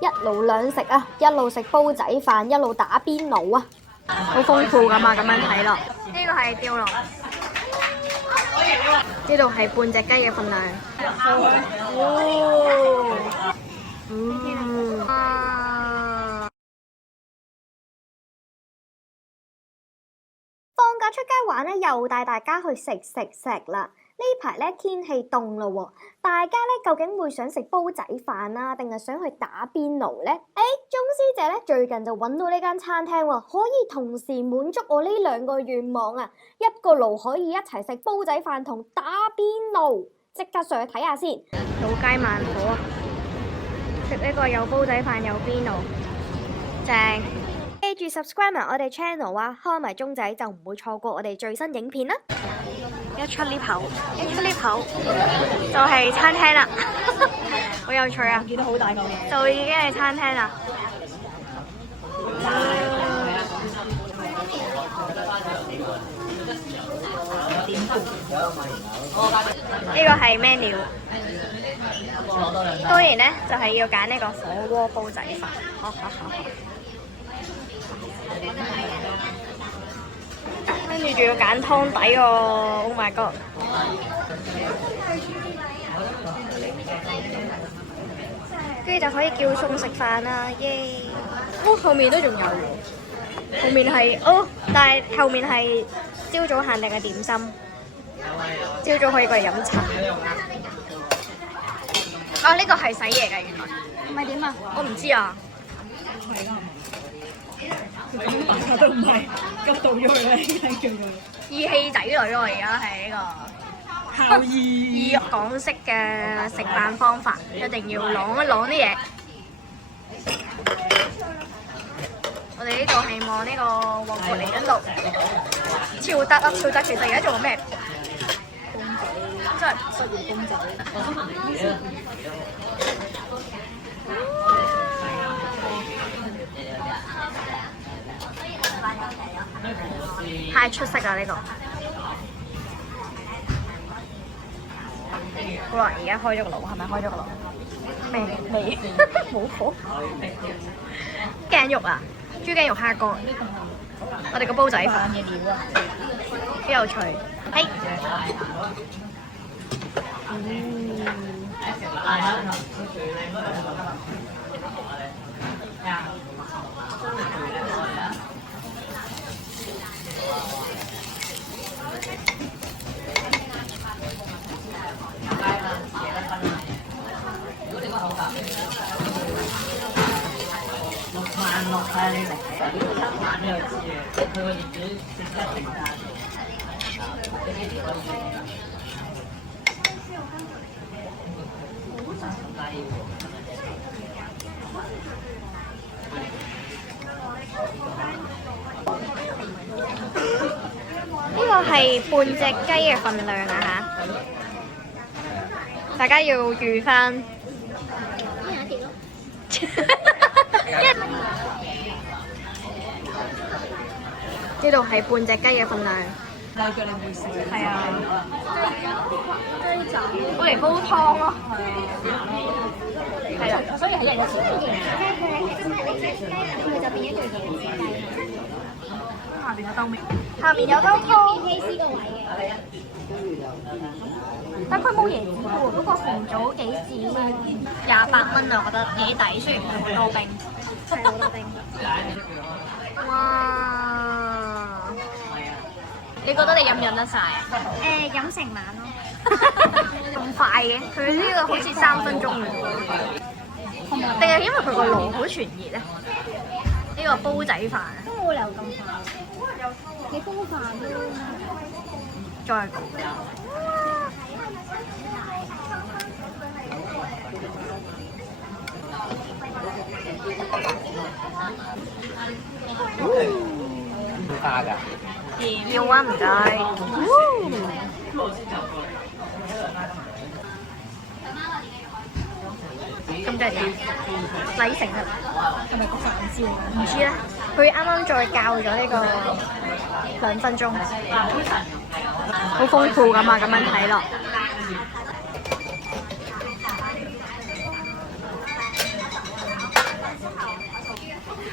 一路兩食啊，一路食煲仔飯，一路打邊爐啊，好豐富噶嘛，咁樣睇落。呢個係吊龍，呢度係半隻雞嘅份量。放假出街玩咧，又帶大家去食啦。呢排咧天氣凍啦喎，大家咧究竟會想食煲仔飯啊，定係想去打邊爐呢？鐘師姐咧最近就揾到呢間餐廳喎，可以同時滿足我呢兩個願望啊！一個爐可以一齊食煲仔飯同打邊爐，即刻上去睇下先。老街慢火，食呢個有煲仔飯有邊爐，正！記住 subscribe 埋我哋 channel 啊，開埋鐘仔就唔會錯過我哋最新影片啦。一出 lift 口就係餐廳啦，好有趣啊！見到好大個，就已經係餐廳啦。呢個係 menu， 當然咧就係要揀呢個火鍋煲仔飯。跟住仲要揀湯底喎 ，Oh my god！ 跟住就可以叫餸食飯啦，耶！後面都仲有喎，後面係但係後面係朝早限定嘅點心，朝早可以過嚟飲茶。呢個係洗嘢㗎，原來。唔係點啊？我唔知啊。咁大家都唔係急到咗佢啦，已經叫做義氣仔女喎！而家係呢個孝義港式嘅食飯方法，一定要啷一啷啲嘢。我哋呢度係望呢個旺角彌敦道，超得啊！超得，其實而家做緊咩？公仔，真係失業公仔。太出色啦！呢個好啦，而家開咗個爐，係咪開咗個爐？未冇火。頸肉啊，豬頸肉蝦乾，我哋個煲仔飯嘅料啊，幾有趣。呢個係半隻雞嘅份量啊嚇，大家要預翻。呢度係半隻雞嘅份量。叫你唔會食。係啊。雞爪。我嚟煲湯咯。係啦，所以係一人一次。佢就變咗最勁。下面有兜咩？下面有兜湯。KC 個位嘅。但佢冇椰子喎，嗰個紅棗幾錢？28蚊啊，我覺得幾抵，雖然佢好多冰。係好多冰。哇！你覺得你飲唔飲得晒啊？飲成晚咯。咁快嘅？佢呢個好似3分鐘嘅喎。定係因為佢個爐好傳熱咧？呢個煲仔飯。都冇理由咁快。你煲飯咯。再講。要加㗎？要啊，唔該。咁即係點？禮成啦，係咪個飯先？唔知咧，佢啱啱再教咗呢個2分鐘，好豐富㗎嘛，咁樣睇落。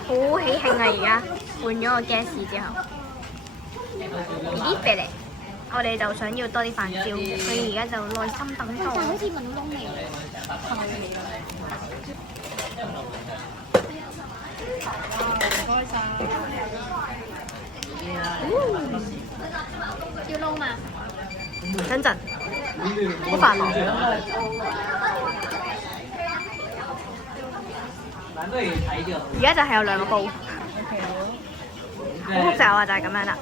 好喜慶啊！而家換咗個 gas 之後，咦啤嚟，我哋就想要多啲飯焦，所以而家就耐心等待。好似聞到燶味，係咪味啦？唔該晒。要撈嘛？等陣，好繁忙。而家就係有兩個煲，好複雜啊！就係咁樣啦，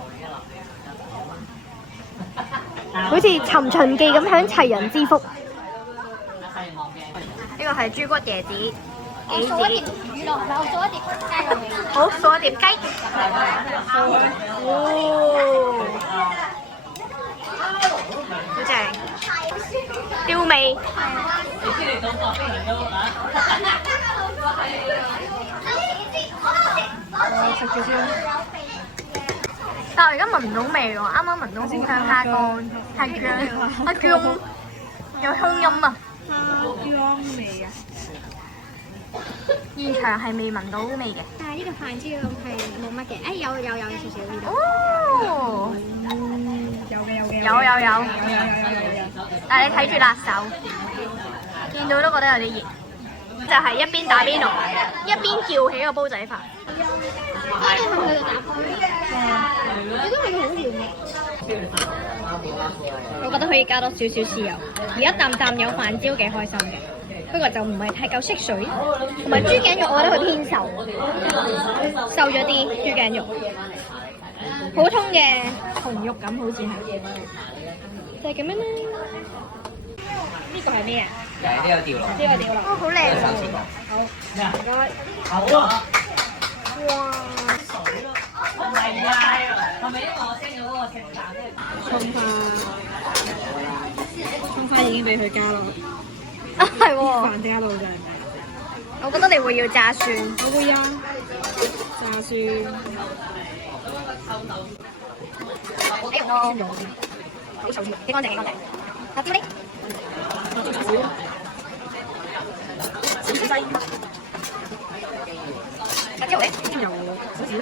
好似尋秦記咁享齊人之福。呢個係豬骨椰子、杞子。魚落，我做一碟雞肉味。好，做一碟雞。哦，好正，吊味。食住先。但係我而家聞唔到味喎，啱啱聞到好香蝦乾、蝦薑，有香音啊！蝦薑味啊！現場係未聞到味嘅。但係呢個飯焦係冇乜嘅，有少少呢度。哦，有。但係你睇住辣手，見到都覺得有啲熱。就係一邊打邊爐，一邊叫起個煲仔飯。我哋去佢度打開。你都係好甜嘅。我覺得可以加多少少豉油，而一啖啖有飯焦幾開心嘅。不過就唔係太夠色水，同埋豬頸肉我覺得佢偏瘦，瘦咗啲豬頸肉。普通嘅紅肉咁好似係，就係咁樣啦。呢個係咩啊？就係呢個吊爐。呢個掉落。哦，好靚三喎！千個。唔該。好啊。哇！唔係啊，係咪因為我升咗嗰個稱讚咧？葱花已經俾佢加落，啊，係喎，飯加落㗎。我覺得你會要炸蒜。我會啊，炸蒜。哎呀，好臭，幾乾淨幾乾淨。辣椒呢？少少西，辣椒呢？椒油少少，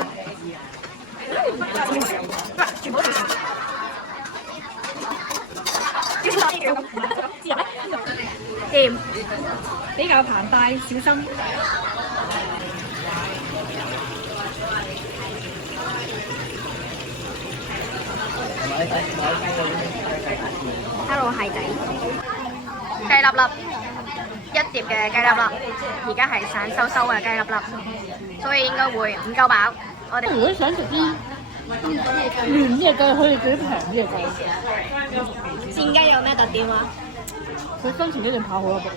全部都少少。甜，比較澎湃，小心。Hello 蟹仔，雞粒粒，一碟嘅雞粒粒，而家係散收收嘅雞粒粒，所以應該會唔夠飽。我哋如果想食啲軟啲嘅雞，可以叫啲平啲嘅雞。煎雞有咩特點啊？佢生前一定跑好一步，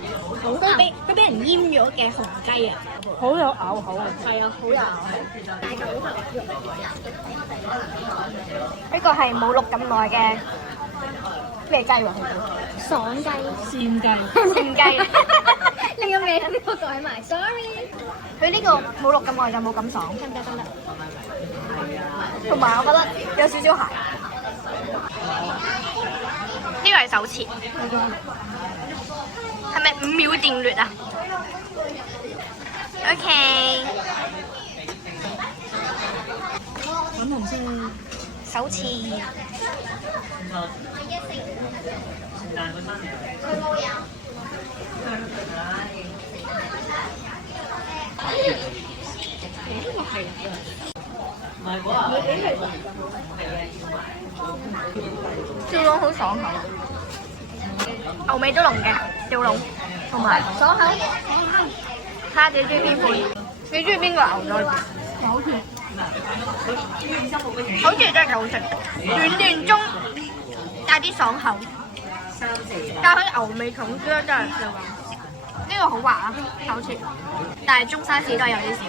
佢俾人閹咗嘅紅雞啊！好有咬口啊！係啊，好有咬口。呢個係冇淥咁耐嘅咩雞喎？爽雞、鮮雞。鮮雞。你個名呢個改埋 ，sorry。佢呢個冇淥咁耐就冇咁爽。得唔得？得唔得？同埋我覺得有少少鹹。呢個係手切，係咪5秒定律啊 ？OK，粉紅色。手切。呢個係。吊籠好爽口，牛味都濃嘅吊籠，同埋爽口。睇下你中意邊款？你中意邊個牛多啲？狗血。好似真係好食，軟嫩中帶啲爽口，加佢牛味重啲真係笑咁。呢個好滑啊，手切，但係中 size 都係有啲少。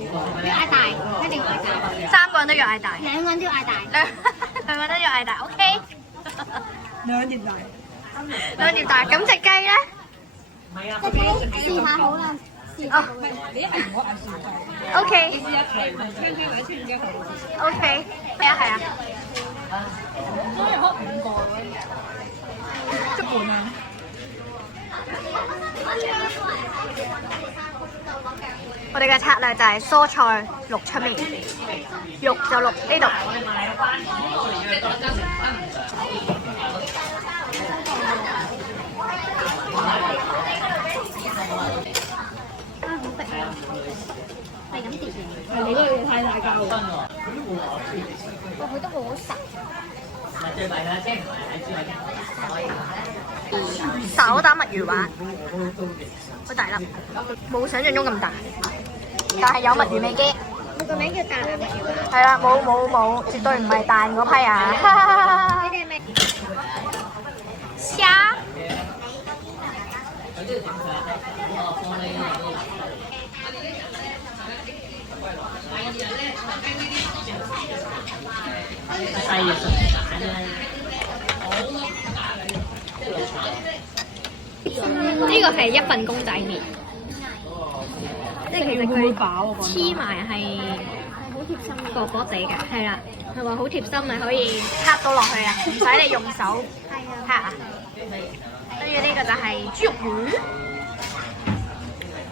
要嗌大，一定要嗌大。3個人都要嗌大，兩個人都要嗌大。兩個都要嗌大 ，OK。兩碟大。兩碟大，咁隻雞咧？隻雞試下好啦。哦你一係唔好嗌蒜雞。 ，OK 試下睇埋川雞或者川雞好。 OK，係啊係啊。都係開5個嘅，即半啊！我哋嘅策略就係蔬菜淥出面，肉就淥呢度。係咁跌嘅，係你嗰個嘢太大嚿啦。哇，佢都好好食。手打墨魚丸，好大粒，冇想象中咁大，但係有墨魚味嘅。佢個名叫大墨魚丸。係啦，冇，絕對唔係大嗰批啊！你哋係咪蝦？呢個係一份公仔麵，即係其實佢黐埋係好貼心，薄薄地嘅，係啦。佢話好貼心，咪可以卡到落去啊，唔使你用手卡啊。跟住呢個就係豬肉魚，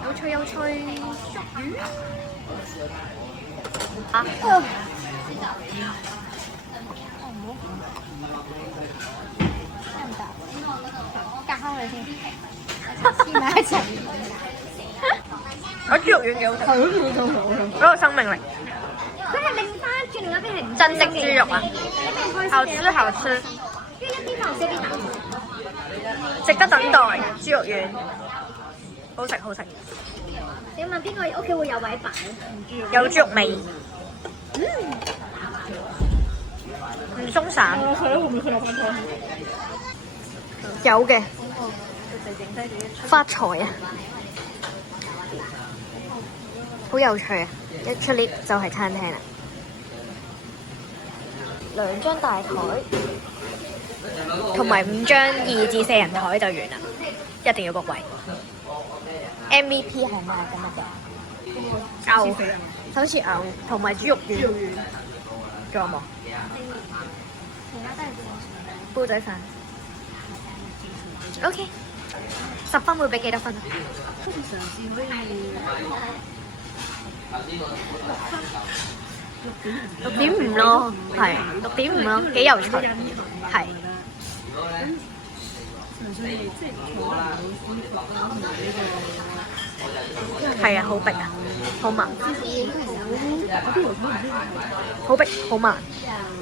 有脆豬肉魚啊！隔開佢先，黐埋一齊。我豬肉丸幾好食，係好似好好嗰個生命力。佢係擰翻轉，另一邊係真的豬肉啊！好吃好吃，因為一邊放少邊打。值得等待豬肉丸，好食好食。你問邊個屋企會有位擺？有豬肉味。唔鬆散。係咯，會唔會佢落翻湯？有嘅。發財啊！好有趣啊！一出 lift 就係餐廳啦。2張大台，同埋5張2至4人台就完啦。一定要個位。MVP 係咩今日嘅？牛，手切牛同埋豬肉丸。仲有冇？煲仔飯。OK， 10分會俾幾多分啊？嘗試可以6.5咯，係6.5咯，幾有趣，係。係啊，好逼啊，好慢，好逼，好慢。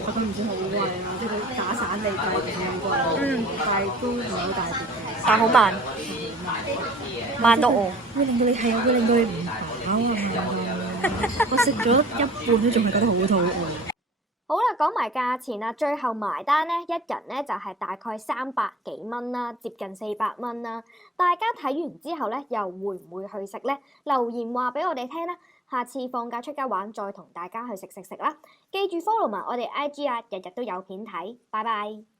我都唔知好貴啊，即係佢打散嚟計唔貴，但係都唔係好大碟。但好慢，慢到我。會令到你係啊，會令到你唔飽啊！我食咗一半都仲係覺得好肚餓。好啦，講埋價錢啦，最後埋單咧，一人咧就係大概300幾蚊啦，接近400蚊啦。大家睇完之後咧，又會唔會去食咧？留言話俾我哋聽啦，下次放假出街玩再同大家去食啦。記住 follow 埋我哋 IG 啊，日日都有片睇，拜拜。